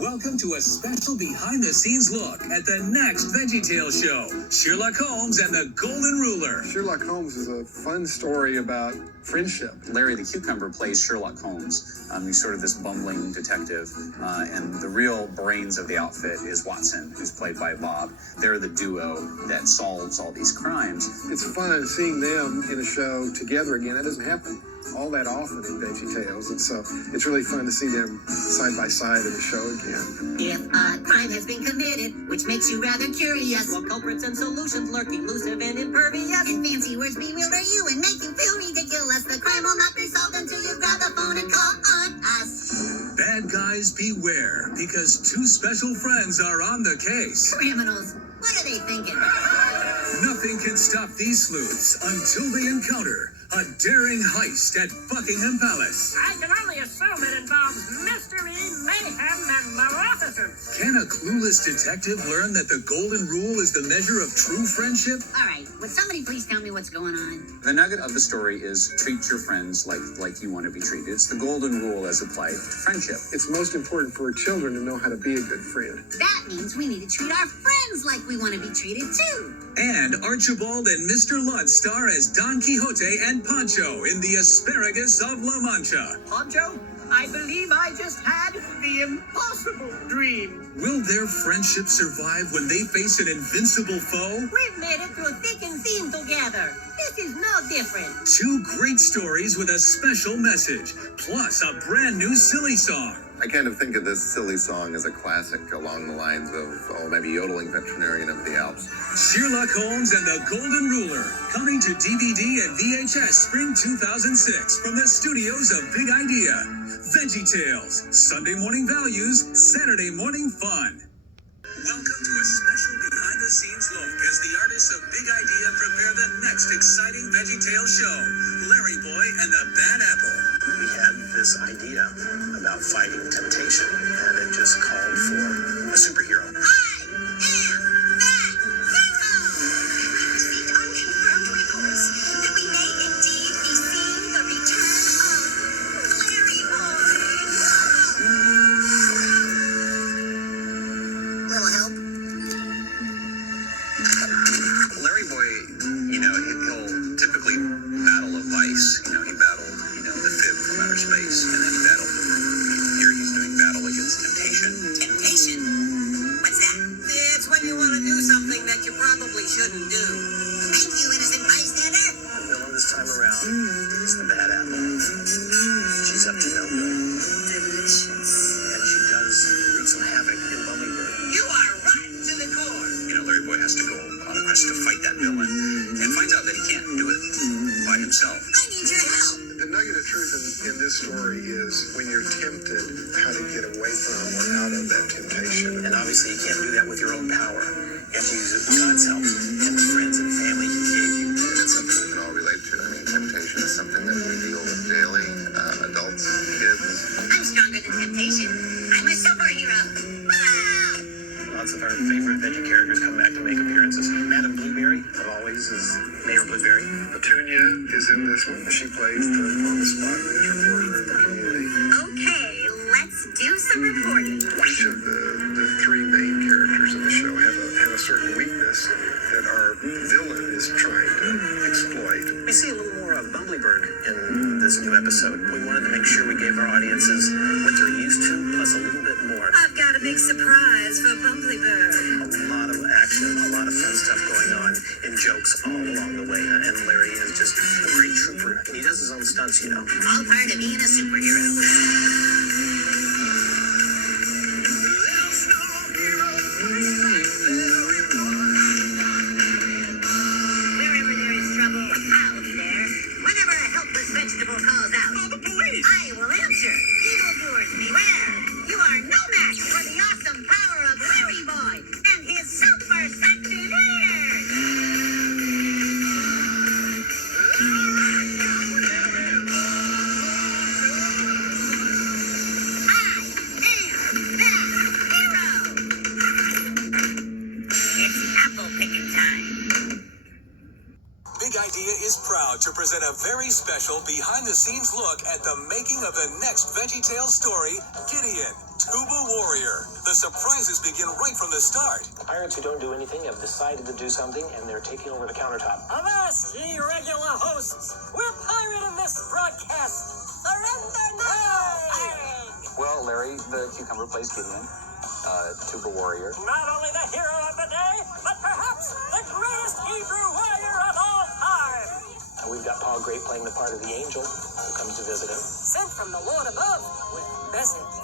Welcome to a special behind-the-scenes look at the next VeggieTales show, Sherlock Holmes and the Golden Ruler. Sherlock Holmes is a fun story about friendship. Larry the Cucumber plays Sherlock Holmes. He's sort of this bumbling detective, and the real brains of the outfit is Watson, who's played by Bob. They're the duo that solves all these crimes. It's fun seeing them in a show together again. That doesn't happen all that often in VeggieTales, and so it's really fun to see them side by side in the show again. If a crime has been committed, which makes you rather curious, while culprits and solutions lurk elusive and impervious, and fancy words bewilder you and make you feel ridiculous, the crime will not be solved until you grab the phone and call on us. Bad guys beware, because two special friends are on the case. Criminals, what are they thinking? Nothing can stop these sleuths until they encounter a daring heist at Buckingham Palace. I can only assume it involves mystery, mayhem, and maleficence. Can a clueless detective learn that the golden rule is the measure of true friendship? All right, would somebody please tell me what's going on? The nugget of the story is treat your friends like you want to be treated. It's the golden rule as applied to friendship. It's most important for children to know how to be a good friend. That means we need to treat our friends like we want to be treated too. And Archibald and Mr. Lunt star as Don Quixote and Pancho in The Asparagus of La Mancha. Pancho, I believe I just had the impossible dream. Will their friendship survive when they face an invincible foe? We've made it through thick and thin together. This is no different. Two great stories with a special message, plus a brand new silly song. I kind of think of this silly song as a classic along the lines of, maybe Yodeling Veterinarian of the Alps. Sherlock Holmes and the Golden Ruler, coming to DVD and VHS spring 2006 from the studios of Big Idea. VeggieTales, Sunday morning values, Saturday morning fun. Welcome to a special behind-the-scenes look as the artists of Big Idea prepare the next exciting VeggieTales show, Larry Boy and the Bad Apple. We had this idea about fighting temptation, and it just called for a superhero. I am that hero! We received unconfirmed reports that we may indeed be seeing the return of Larry Boy. Little help? Larry Boy, he'll typically battle a vice. He battled, the fib from outer space, and then he battled here he's doing battle against temptation. Temptation? What's that? It's when you want to do something that you probably shouldn't do. Thank you, innocent bystander. The villain this time around is the Bad Apple. She's up to no good. Delicious. And she does wreak some havoc in Bumbleberg. You are rotten to the core. Larry Boy has to go on a quest to fight that villain, and finds out that he can't do it by himself. I need your help. The nugget of truth in this story is when you're tempted, how to get away from or out of that temptation. And obviously you can't do that with your own power. You have to use it with God's help and the friends and family He gave you. And it's something we can all relate to. Temptation is something that we deal with daily, adults, kids. I'm stronger than temptation. I'm a superhero. Wow! Lots of our favorite veggie characters come back to make appearances. Madam Blueberry, of always, is Mayor Blueberry. Petunia is in this one. She plays the on-the-spot news reporter in the community. Okay, let's do some reporting. Each of the three main characters in the show have a certain weakness that our villain is trying to exploit. We see a little more of Bumbleberg in this new episode. We wanted to make sure we gave our audiences what they're used to, plus a little bit more. I've got a big surprise for Bumbleberg. A lot of action, a lot of fun stuff going on, and jokes all along the way. And Larry is just a great trooper. And he does his own stunts, All part of being a superhero. Wherever there is trouble, I'll be there. Whenever a helpless vegetable calls out, call the police! I will answer. Evildoers, beware! You are no match for the awesome power of Larry Boy and his super-scented hair! Big Idea is proud to present a very special behind-the-scenes look at the making of the next VeggieTales story, Gideon. Tuba Warrior. The surprises begin right from the start. The pirates who don't do anything have decided to do something, and they're taking over the countertop. Avast, ye regular hosts! We're pirating this broadcast! Surrender now! Well, Larry the Cucumber plays Gideon, Tuba Warrior. Not only the hero of the day, but perhaps the greatest Hebrew warrior of all time! And we've got Paul Gray playing the part of the angel who comes to visit him. Sent from the Lord above with message.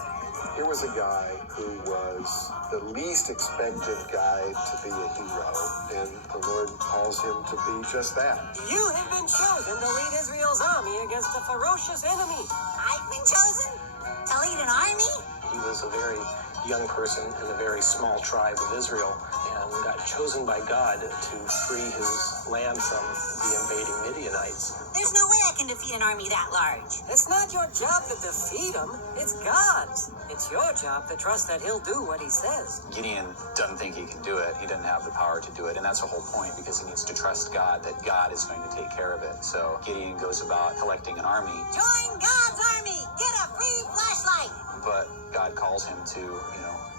Here was a guy who was the least expected guy to be a hero, and the Lord calls him to be just that. You have been chosen to lead Israel's army against a ferocious enemy. I've been chosen to lead an army? He was a very young person in a very small tribe of Israel and got chosen by God to free his land from the invading Midianites. There's no way I can defeat an army that large. It's not your job to defeat him, it's God's. It's your job to trust that he'll do what he says. Gideon doesn't think he can do it. He doesn't have the power to do it. And that's the whole point, because he needs to trust God, that God is going to take care of it. So Gideon goes about collecting an army. Join God's army! Get a free flashlight! But God calls him to,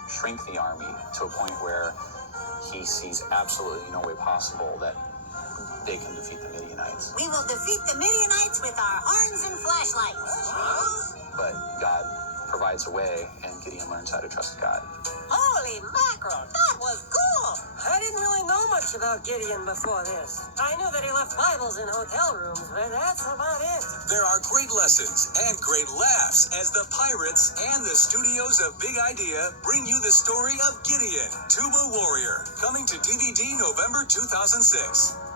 shrink the army to a point where he sees absolutely no way possible that they can defeat the Midianites. We will defeat the Midianites with our horns and flashlights. But God provides a way, and Gideon learns how to trust God. Holy mackerel, that was cool! I didn't really know much about Gideon before this. I knew that he left Bibles in hotel rooms, but that's about it. There are great lessons and great laughs as the Pirates and the studios of Big Idea bring you the story of Gideon, Tuba Warrior, coming to DVD November 2006.